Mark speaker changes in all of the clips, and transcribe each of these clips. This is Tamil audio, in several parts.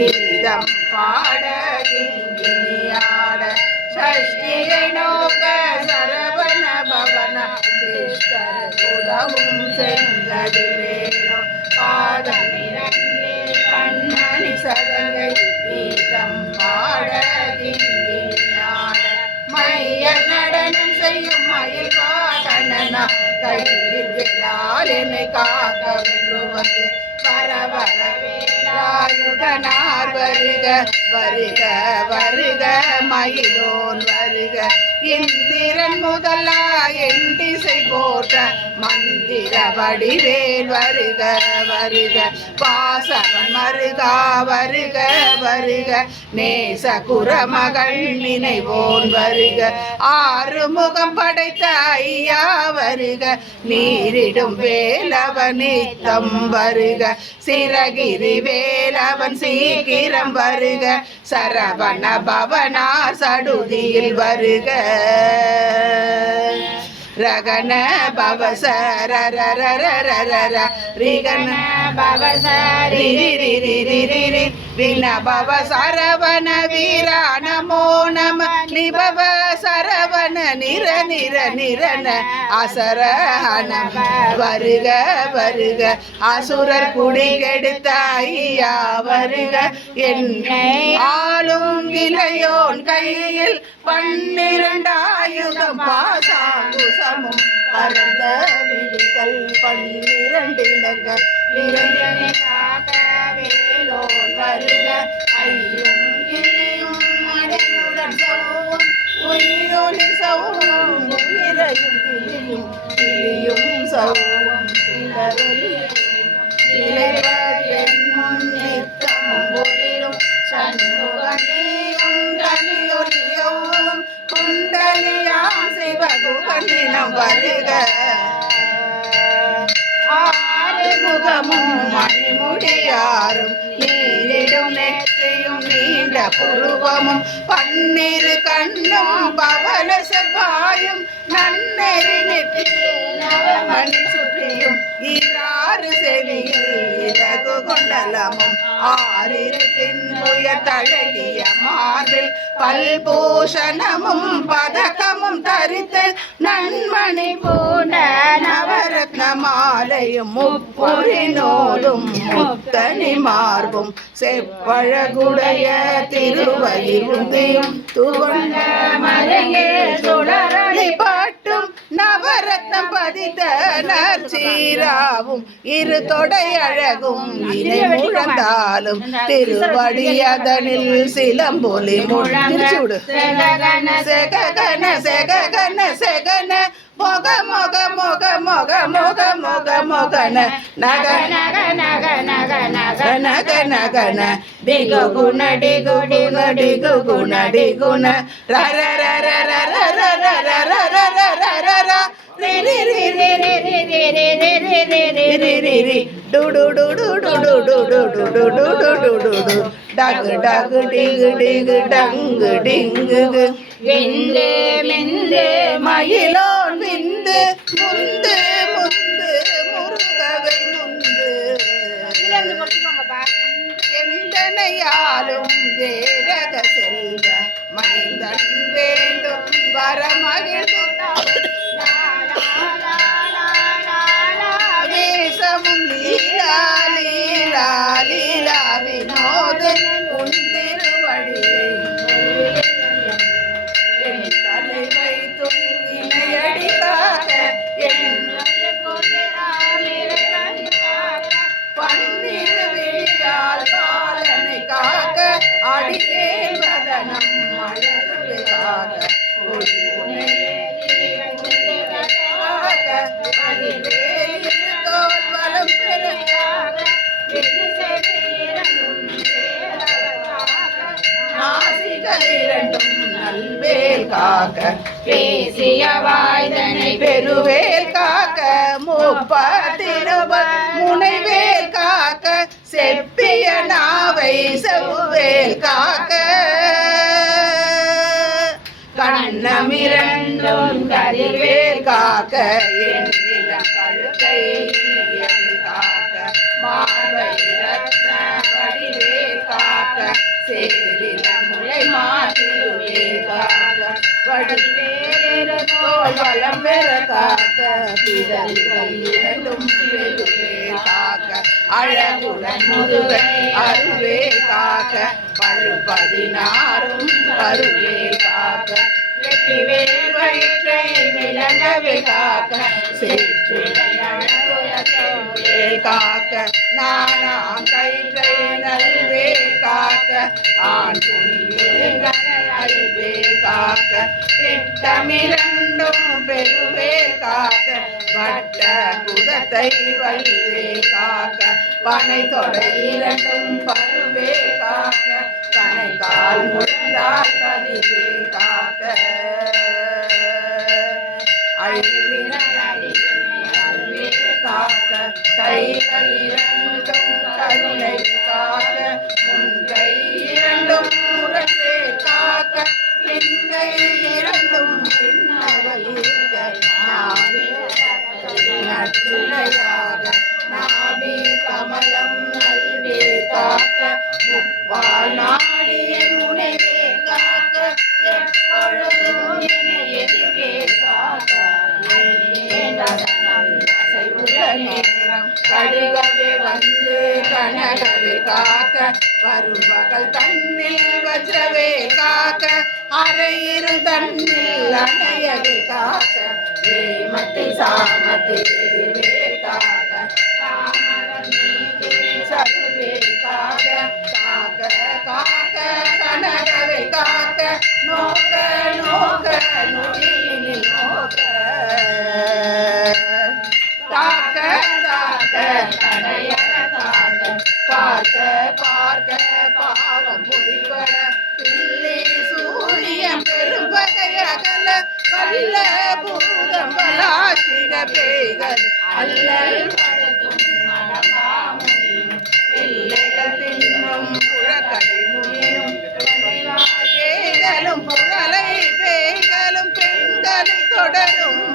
Speaker 1: கீதம் பாட கிங்கினியாட ஷஷ்டியை நோக்க சரவண பவன சிஷ்டர் உதவும் செங்கடி வேணும் பாதமிரண்டே கண்ணனி சதங்கை கீதம் பாட கிங்கினியாட மைய நடனம் செய்யும் மயில் பாடனா கையில் விழால் காக்க வென்று வந்து பரவர வேலாயுதனார் வருக வருக வருக மயிலோன் வருக. இந்திரன் முதலா என் திசை போட்ட மந்திர வடிவேல் வருக வருக. பாசவன் மருகா வருக வருக. நேச குரமகள் நினைவோன் வருக. ஆறு முகம் படைத்த ஐயா வருக. நீரிடும் வேலவன் நித்தம் வருக. சிறகிரி வேலவன் சீக்கிரம் வருக. சரவண பவனா சடுதியில் வருக. ரகண பவசர ரிகன பவசரி வின பவ சரவண வீரா நமோ நம நிபவ சரவண நிர நிர நிரன அசரஹன வருக வருக அசுரர் குடிகெடுத்தாயா வருக. என்னை ஆளும் இளையோன் கையில் பன்னிரண்டாயுதம் பாசாங்குசமும் பரந்த விழிகள் பன்னிரண்டிலங்க நிரஞ்சனை காக்க வேலோன் வருக. ஐயும் கிளியும் அடையுடன் சவும். உயிரொலி சவும். உயிரையும் கிளியும் கிளியும் சவும். இளைவர் என் முன் ஒளிரும் சண்முகனியும் குண்டலியாம் சிவகுகனினம் வருக. ആറുമുഖമും മണിമുടിയാറും നീരിടും നെറ്റിയും നീണ്ട പുരുവമും പന്നിർ കണ്ണും പവന സ്വഭായും നന്നരിണി ചുട്ടിയും ഈരാറ് സെവിയിൽ ഇലകു കൊണ്ടലമും ആറിരു തിൻപുയ തഴകിയ മാർബിൽ പൽഭൂഷണമും പതകമും തരിത്ത് നന്മണി പൂണ്ടനവ மாலையும் முப்பொறி நூலும் முத்தனி மார்பும் செப்பழகுடைய திருவயிறுந்தையும் துவண்ட மலையே சுடரொளி பாட்டும் நவரத்னம் பதித்த நற்சீராவும் இரு தொடை அழகும் இணை முழந்தாலும் திருவடி அதனில் சிலம்பொலி திருச்சூடு செககன செககன செககன செகன మొగ మొగ మొగ మొగ మొగ మొగ మొగన నగ నగ నగ నగ నగ నగ నగ న డిగు గుణ డిగు డిగు డిగు గుణ డిగుణ ర ర ర ర ర ర ర ర ర ర ర ర ర ర రి రి రి రి రి రి రి రి రి రి రి రి రి రి రి డు డు డు డు డు డు డు డు డు డు డు డు డు డు டகு டகு டிகு டிகு டங்கு டிங்கு வெந்து மெந்து மயிலோன் விந்து. முந்து முந்து முருகவை முந்து. எந்தனையாலும் வேரக செல்வ மைந்தன் வேண்டும் வரமகிழ்ந்து காக்க பேசிய வாய்தனை பெருவேல் காக்க முப்பத்திருவர் முனைவேல் காக்க செப்பிய நாவை செவ்வேல் காக்க. கண்ணமிரண்டும் கதிர்வேல் காக்க என் இளம் கழுத்தை காக்க மார்பை ரத்ன வடிவேல் காக்க காக்க சேரில முளை மாற்றிடுவே காக்க. வடிவேறு தோல் வளம் பெற காக்க பிறர்கள் இரண்டும் காக்க அழகுடன் அருவே காக்க பழு பதினாறும் அருவே காக்க வெற்றிவேல் வயிற்றை விளங்கவே காக்க சேற்றுவேல் காக்க. நானாம் கயிற்றை நல்வே காக்க. ஆண் துணிவே காக்க. திட்டமிரண்டும் பெருவே காக்க. வட்ட குதத்தை வல்வே காக்க. பனை தொடை இரண்டும் பருவே காக்க. கனை கால் முழந்தால் கதிவே காக்க. அழிவே காக்க கைகள் இரண்டும் கருணை காக்க முன்கை இரண்டும் முரவே காக்க பின்கை இரண்டும் பின்னவை நற்றுணையாக நாவி கமலம் நல்வே காக்க முப்பால் நாடியின் நேரம் வந்து கனகது காக்க வருபகல் தன்னில் வஜ்ரவே காக்க அரையிரு தன்னில் அணையது காக்க ஏமத்தில் சாமத்தி காக்க. சதுவே காக்க காக்க காக்க கனகவே காக்க நோக்க நோக்க நோக்க. பாவம் பொழிபட பில்லி சூரியம் பெரும்பகை அகல. வல்ல பூதம் பலாசிக பேய்கள். அல்லல் படுத்தும் மடங்காமுடியும் பிள்ளைகள் தின்னும் புறக்கடை முனியும். பேய்களும் புரளை பேய்களும். பெண்களை தொடரும்.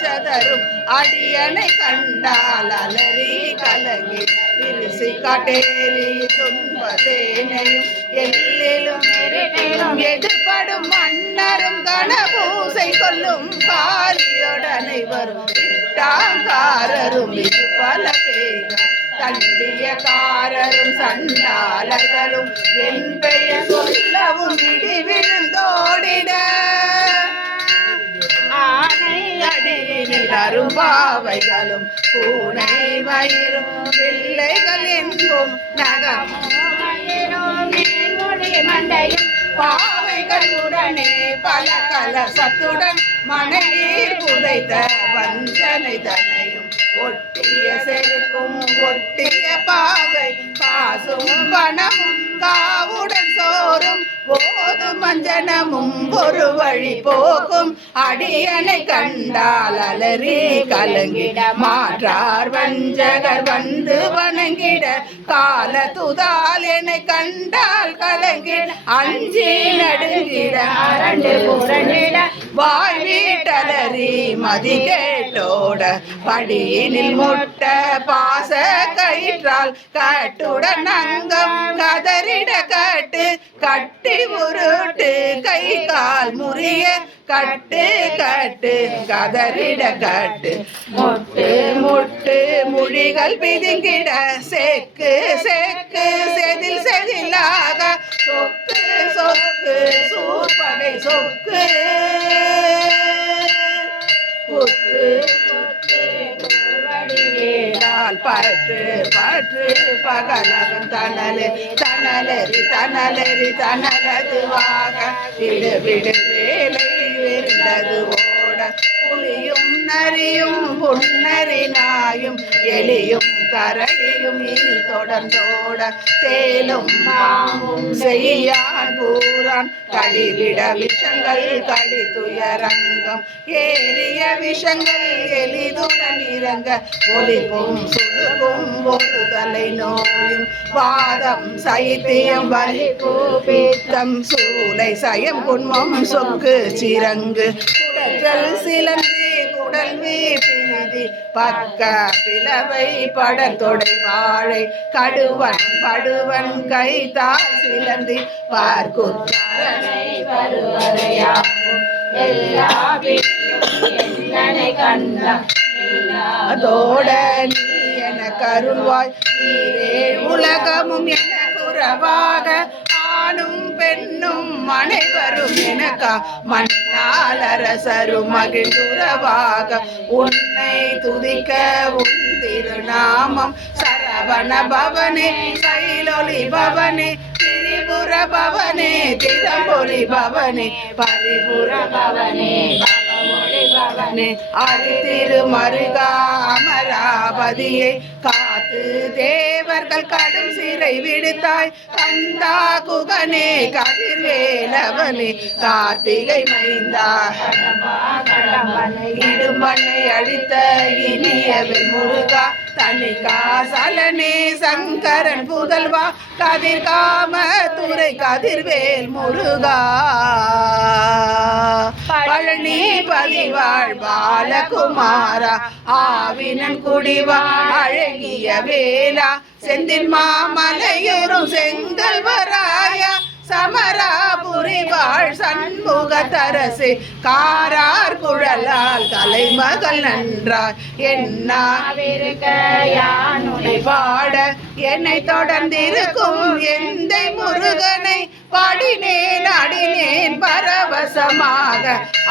Speaker 1: சதரும் அடியனை கண்டால் அலறி கலங்கி திருசி காட்டேரி துன்பதேனையும் எல்லிலும் இருட்டிலும் எதிர்படும் மன்னரும் கனபூசை கொல்லும் காரியுடனை வரும். இட்டாங்காரரும் இது பல பேர்கள் தண்டியக்காரரும் சண்டாளர்களும் என் பெயர் சொல்லவும் அடியினில் அரும்பாவைகளும் பூனை மயிரும் பிள்ளைகள் எங்கும் நகமும் மண்டையும் பாவைகள் பல கலசத்துடன் மனையில் புதைத்த வஞ்சனை தனையும் ஒட்டிய செருக்கும் ஒட்டிய பாவை காசும் பணமும் காவுடன் போதும் ஒரு வழி போகும். அடியனை கண்டால் அலறி கலங்கிட மாற்றார் வஞ்சகர் வந்து வணங்கிட. கால துதால் என்னை கண்டால் கலங்கிட. அஞ்சி நடுங்கிட அரண்டு புரண்டிட. வாய் வீட்டலறி மதி கேட்டோட. படியினில் முட்ட பாச கயிற்றால். கட்டுடன் அங்கம் கதறிட கட்டு கட்டி உருட்டு கை கால் முறிய கட்டு கட்டு. கதறிட கட்டு. முட்டு முட்டு. முழிகள் பிதுங்கிட. செக்கு செக்கு. செதில் செதிலாக. சொக்கு சொக்கு. சூப்பகை சொக்கு. புத்து குவடிவேலால் பற்று பற்று பகலவன் தனலு தனலரி தனலரி தனலதுவாக விடு விடு வேலை விருந்ததுவோ ஓட புலியும் எலியும் கரடியும் இனி தொடர்ந்தோட தேலும் மாமும் செய்யான் பூரான். கழிவிட விஷங்கள் களி துயரங்கம் ஏறிய விஷங்கள் எளிதுடன் இறங்க ஒலிப்பும் சுடுக்கும் ஒரு தலை நோயும் வாதம் சைத்தியம் வலிப்பு பித்தம் சூளை சயம் குன்மம் சொக்கு சிரங்கு குடற்றல் சிலந்தி கடல் வீப்பினி பக்க பிளவை படத்தொடை வாழை கடுவன் படுவன் கைத்தால் சிலந்தி பார்க்குத்தாரனை
Speaker 2: வருவரையாகும் எல்லா பிடியும் என்னனை
Speaker 1: நீ என கருள்வாய். நீரே உலகமும் என குறவாக ஆணும் பெண்ணும் அனைவரும் எனக்கா மண் மண்ணால் அரசரும் மகிழ்ந்துறவாக. உன்னை துதிக்க உன் திருநாமம். சரவண பவனே சைலொலி பவனே திரிபுர பவனே திரம்பொலி பவனே பரிபுர
Speaker 2: பவனே பவமொழி
Speaker 1: அரி திருமருகா அமராவதியை காத்து தே அவர்கள் கடும் சிறை விடுத்தாய். கந்தா குகனே கதிர்வேலவனே கார்த்திகை மைந்தா.
Speaker 2: கடம்பா கடம்பனை
Speaker 1: இடுமண்ணை அழித்த இனியவில் முருகா. தனிகாசலனே சங்கரன் புதல்வா கதிர்காம துறை கதிர்வேல் முருகா. பழனி பதிவாழ் பாலகுமாரா ஆவினன் குடிவா அழகிய வேலா செந்தில் மாமலையூரும் செங்கல்வராயா. சமராபுரி வாழ் சண்முக தரசே. காரார் குழலால் தலைமகள் நன்றார் என்னா
Speaker 2: ஆவிருக்க யானுனை
Speaker 1: உன்னை பாட என்னை தொடர்ந்திருக்கும் எந்தை முருகனை. பாடினேன் ஆடினேன் பரவசமாக.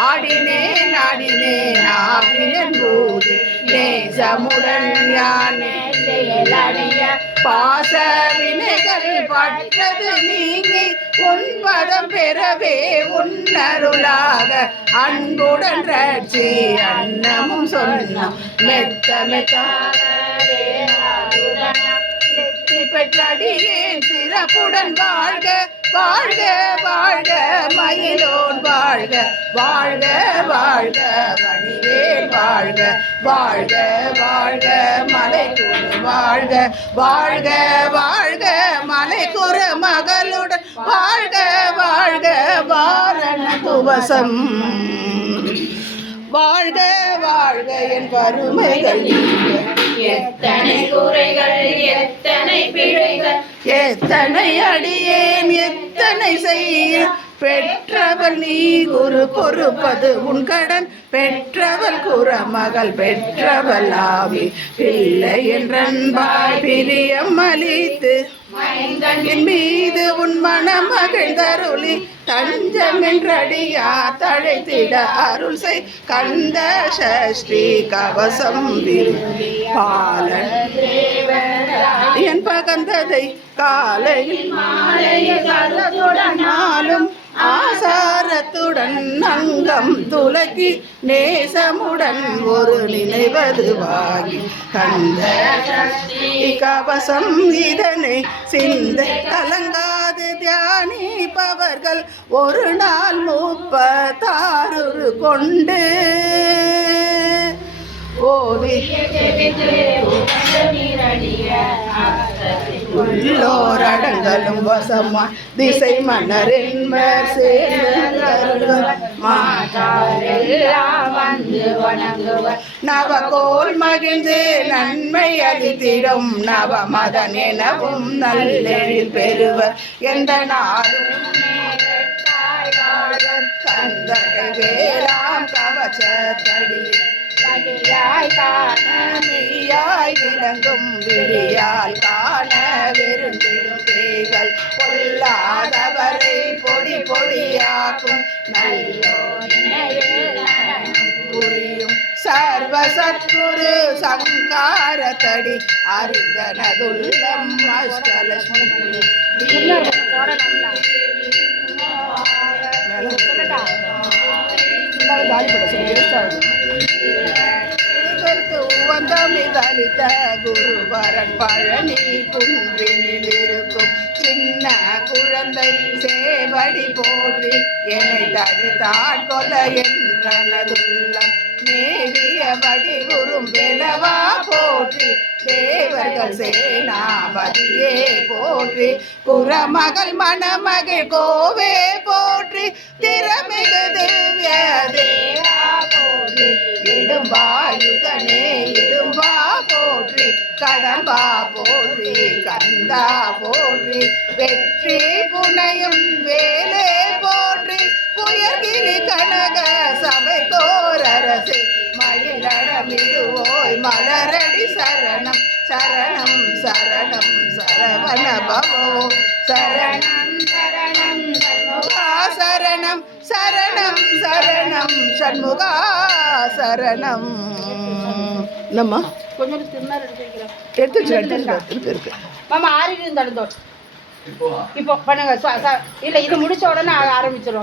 Speaker 1: ஆடினேன் ஆடினேன் ஆவினன் போது. நேசமுடன் யானே.
Speaker 2: நெல்லையலடிய
Speaker 1: பாச வினைகள் பட்டது நீங்கி உன்பதம் பெறவே உன்னருளாக. அன்புடன் ரட்சி அன்னமும் சொன்ன மெத்த மெத்தி பெற்றடியேன் சிறப்புடன் வாழ்க. வாழ்க வாழ்க மயிலோன் வாழ்க. வாழ்க வாழ்க வடிவேல் வாழ்க. வாழ்க வாழ்க. வாழ்க வாழ்க வாழ்க. மலை குரு மகளுடன் வாழ்க வாழ்க. வாரண துவசம். வாழ்க வாழ்க என் வறுமைகள்.
Speaker 2: எத்தனை குறைகள் எத்தனை பிழைகள்.
Speaker 1: எத்தனை அடியேன் எத்தனை செய்ய. பெற்றவள் நீ குரு பொறுப்பது உன் கடன். பெற்றவள் குறமகள் பெற்றவள் ஆவி. பிள்ளை என்றன்பாய் பிரியம் அளித்து என் மீது உன் தருளி தஞ்சம் என்றடியா தழைத்திட அருள் செய். கந்த சஷ்டி கவசம் பாலன் என் பகந்ததை காலையில் நாளும் ஆசாரத்துடன் அங்கம் துலக்கி நேசமுடன் ஒரு நினைவதுவாகி கந்த கவசம் இதனை சிந்த கலங்காது தியானிப்பவர்கள் ஒரு நாள் முப்பத்தாறு கொண்டு ஓதி உள்ளோர் அடங்கலும் வசமா. திசை மன்னர் என்பர் சேர்ந்தருள்கள் நவகோல் மகிழ்ந்து நன்மை அதித்திடும் நவமதன் எனவும் நல்லெழில் பெறுவர். எந்த நாளும் கந்தகை வேளாம் கவச்சத்தடி
Speaker 2: வழியாய் காண
Speaker 1: மெய்யாய் விளங்கும் விழியால் காண விருந்திடும் பேய்கள் பொல்லாதவரை பொடி பொடியாக்கும் நல்லோர் புரியும் சர்வ சத்குரு சங்காரத்தடி அறிந்தனதுள்ளம் அஷ்டலட்சுமி. உவந்தமிதளித்த குருவரன் பழனி குன்றினில் இருக்கும் சின்ன குழந்தை சேவடி போற்றி என்னை தடுத்தாட் கொல என்றனதுள்ளம். மேவிய வடிவுறும் வெலவா போற்றி தேவர்கள் சேனாபதியே போற்றி புறமகள் மணமகள் கோவே போற்றி திறமிகு திவ்ய தேவா போற்றி. இடும்பாயுதனே இடும்பா போற்றி. கடம்பா போற்றி கந்தா போற்றி. வெற்றி புனையும் வேலே போற்றி. புயர்கிரி கனக சபை கோரரசே மயிலடமிடுவோய் மலரடி சரணம். சரணம் சரணம் சரவண பவோ. சரணம்.
Speaker 2: சரணம் சண்முகா
Speaker 1: சரணம். நம்ம
Speaker 2: கொஞ்சம் திருநாள்
Speaker 1: எடுத்து வச்சு எடுத்து இருக்கு இருக்கு
Speaker 2: மாமா ஆறு இருந்தாலும் இப்போ பண்ணுங்க இல்லை இது முடிச்ச உடனே ஆரம்பிச்சிடும்